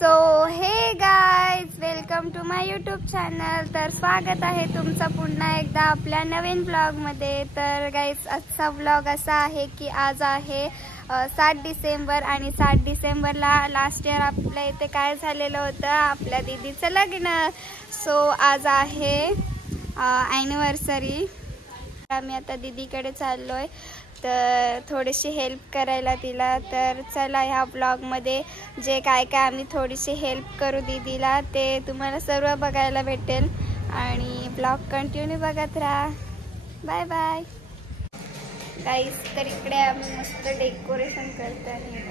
So hey guys, welcome to my YouTube channel. तर स्वागत आहे तुमचं पुन्हा एकदा आपल्या नवीन ब्लॉगमध्ये. तर गाईज, आजचा ब्लॉग असा आहे की आज आहे 7 डिसेंबर आणि 7 डिसेंबरला लास्ट इयर आपल्या इथे काय झालेलं होतं, आपल्या दीदीचं लग्न. सो आज आहे ॲनिव्हर्सरी. आम्ही आता दीदीकडे चाललोय तर थोडीशी हेल्प करायला तिला. तर चला ह्या ब्लॉगमध्ये जे काय काय आम्ही थोडीशी हेल्प करू दीदीला ते तुम्हाला सर्व बघायला भेटेल आणि ब्लॉग कंटिन्यू बघत राहा. बाय बाय गाईस. तर इकडे आम्ही मस्त डेकोरेशन करत आहे.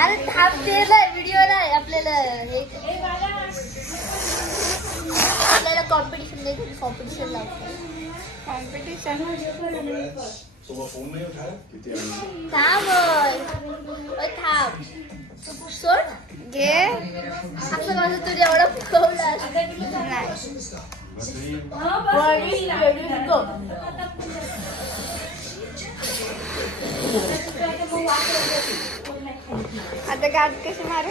अरे थांबलेला व्हिडिओला आपल्याला कॉम्पिटिशन द्यायचं. कॉम्पिटिशन लावतो. कॉम्पिटिशन थांब सोड घे. असं माझं तुझ्या एवढा फुकवला आता गाठ कशी मारू.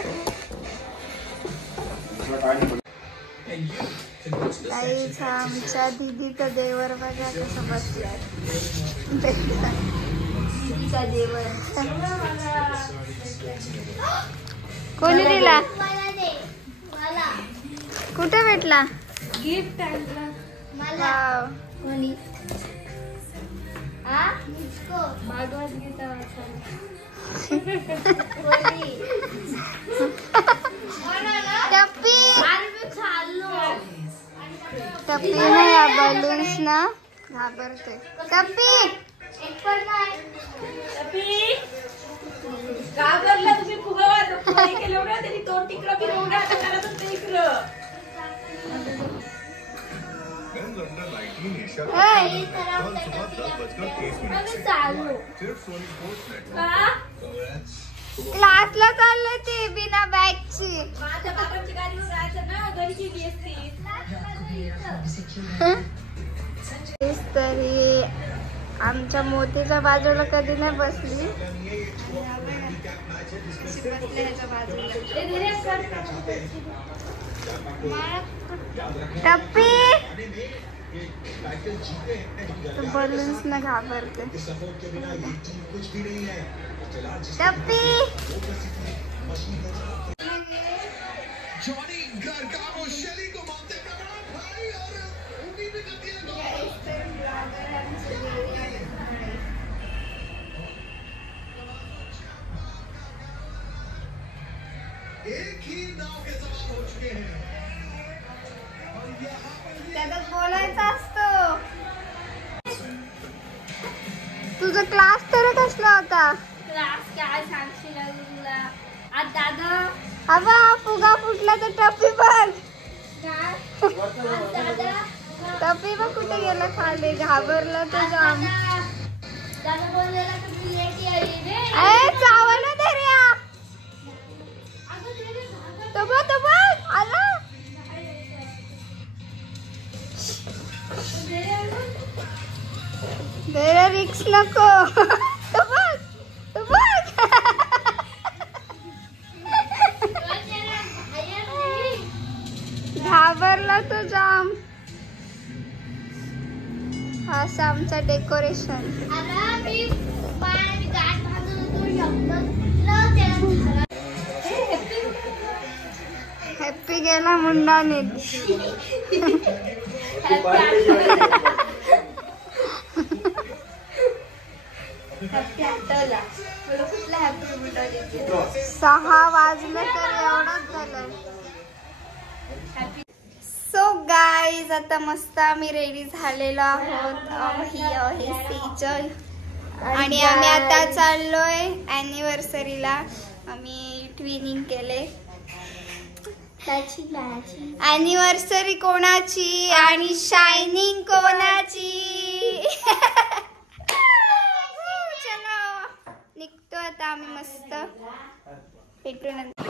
काहीच आमच्या दीदीचा देवर बघा कसं बसलाय. दीदीचा देवर कोणी दिला, मला कुठे भेटला गिफ्ट आणलं मला. कोणी भगवद्गीता टप्पी नाही या बलून्स ना घाबरते. टप्पी घाबरला तुम्ही फुगवा केलं ना त्यांनी तोंड तिकडं फिरवून क्लासला चाललंय ते बिना बॅगची. माझ्या बाबांची गाडीवर जायचं ना, घरी गेली असती. तरी आमच्या मोठीच्या बाजूला कधी नाही बसली. टप्पी बलून्स न घाबरते. टप्पी त्याच्यात बोलायचं असतो. तुझा क्लास तर कसला होता. क्लास काय सांगशील आज दादा. अबा फुगा फुटला तर टप्पी बघ. टप्पी बघ कुठे गेला खाली. घाबरला तर जाम. चावला धर्या तो बघ आला. धर्या रिक्स नको. तो बघ घाबरला तो जाम. हा आमचा डेकोरेशन. हॅप्पी गेला मुंडाने. सहा वाजले तर एवढंच झालं. सो गाईज, आता मस्त आम्ही रेडी झालेलो आहोत. ही आहे सेजल आणि आम्ही आता चाललोय ॲनिव्हर्सरीला. आम्ही ट्विनिंग केले. ॲनिव्हर्सरी कोणाची आणि शायनिंग कोणाची. चलो निघतो आता आम्ही मस्त. भेटू नंतर.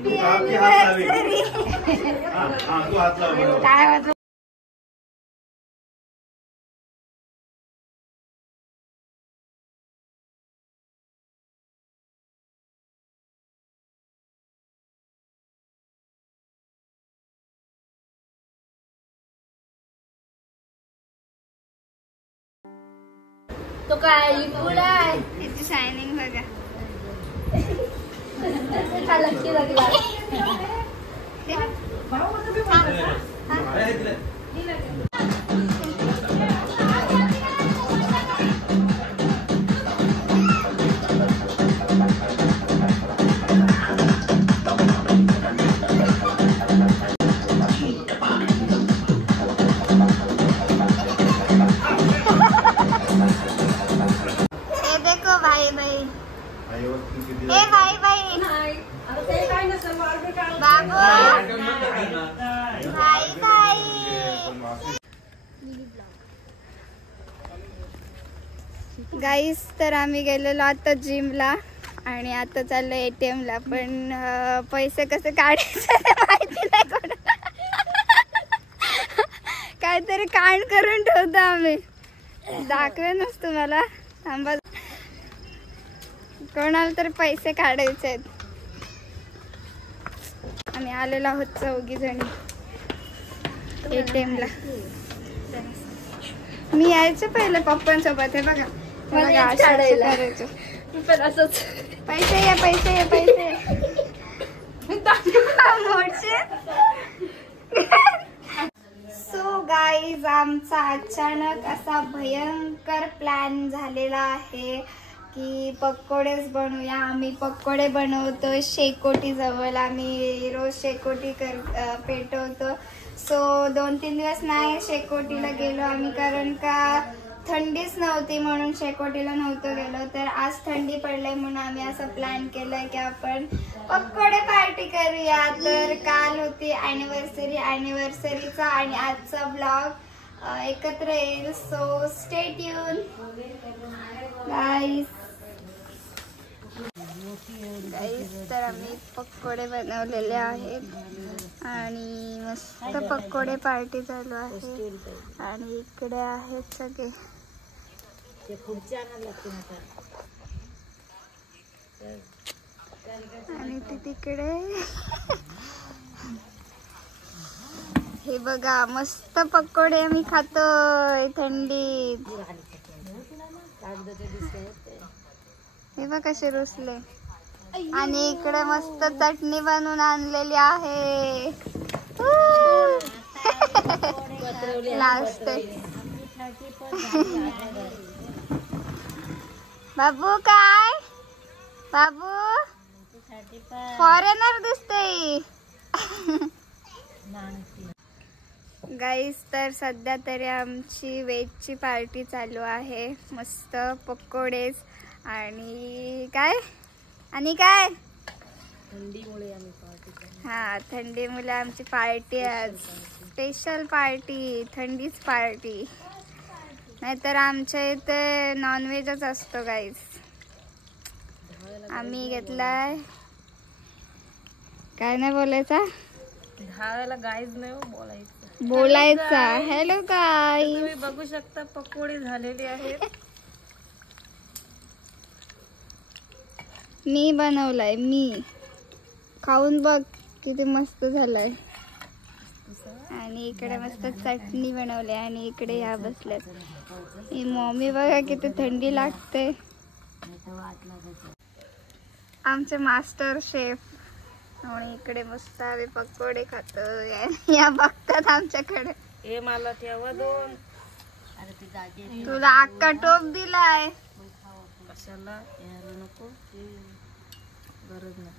Happy anniversary. काय वाजव. तो काय लिपुडा आहे. याची शायनिंग बघा. लक्की लागला. हे देखो भाई भाई. हे भाई भाई. बाबू भाई भाई. गाईस तर आम्ही गेलेलो आता जिमला आणि आता चाललो ATM ला. पण पैसे कसे काढायचे माहिती नाही कोणाला. काहीतरी कांड करून ठेवतो आम्ही. दाखवेनच तुम्हाला. थांबा. कोणाला तरी पैसे काढायचे आहेत. आम्ही आलेलो आहोत 4 जणी ATM ला. मी यायचे पहिले पप्पांसोबत. हे बघा बघा असं करायचं. पण असंच पैसे ये पैसे ये पैसे. सो गाईज आमचा अचानक असा भयंकर प्लॅन झालेला आहे की पकोडेच बनवूया. आम्ही पकोडे बनवतो शेकोटी जवळ. आम्ही रोज शेकोटी पेटवतो. सो 2-3 दिवस नाही शेकोटीला गेलो आम्ही, कारण का थंडीच नव्हती म्हणून शेकोटीला नव्हतो गेलो. तर आज थंडी पडली म्हणून आम्ही असं प्लॅन केलंय की आपण पकोडे पार्टी करूया. तर काल होती ॲनिव्हर्सरीचा आणि आजचा ब्लॉग एकत्र येईल. सो स्टे ट्यून गाईस. तर आम्ही पकोडे बनवलेले आहेत आणि मस्त पकोडे पार्टी चालू आहे. आणि इकडे आहेत सगळे. आणि ते तिकडे. हे बघा मस्त पकोडे आम्ही खातोय थंडीत. हे बघ कसे रुसले. आणि इकडे मस्त चटणी बनवून आणलेली आहे. लास्ट. बाबू काय बाबू फॉरेनर दिसते. गाईस तर सध्या तरी आमची वेजची पार्टी चालू आहे. मस्त पकोडेच आणि काय थंडीमुळे आम्ही पार्टी. हा थंडीमुळे आमची पार्टी आज स्पेशल पार्टी. थंडीच पार्टी. नाहीतर आमच्या इथे नॉनव्हेजच असतो गाईस. आम्ही घेतलाय. काय नाही बोलायचा. धावायला गाईज नाही बोलायचा. हॅलो गाईस. तुम्ही बघू शकता पकोडी झालेली आहेत. मी बनवलाय. मी खाऊन बघ किती मस्त झालाय. आणि इकडे मस्त चटणी बनवली आणि इकडे ह्या बसल्यात. ही मम्मी बघा किती थंडी लागते. आमचे मास्टर शेफ. आणि इकडे मस्त आम्ही पकोडे खातो. या बघतात आमच्याकडे. हे मला ठेवा 2. तुला अक्का टोप दिलाय. कशाला यायला नको गरज नाही.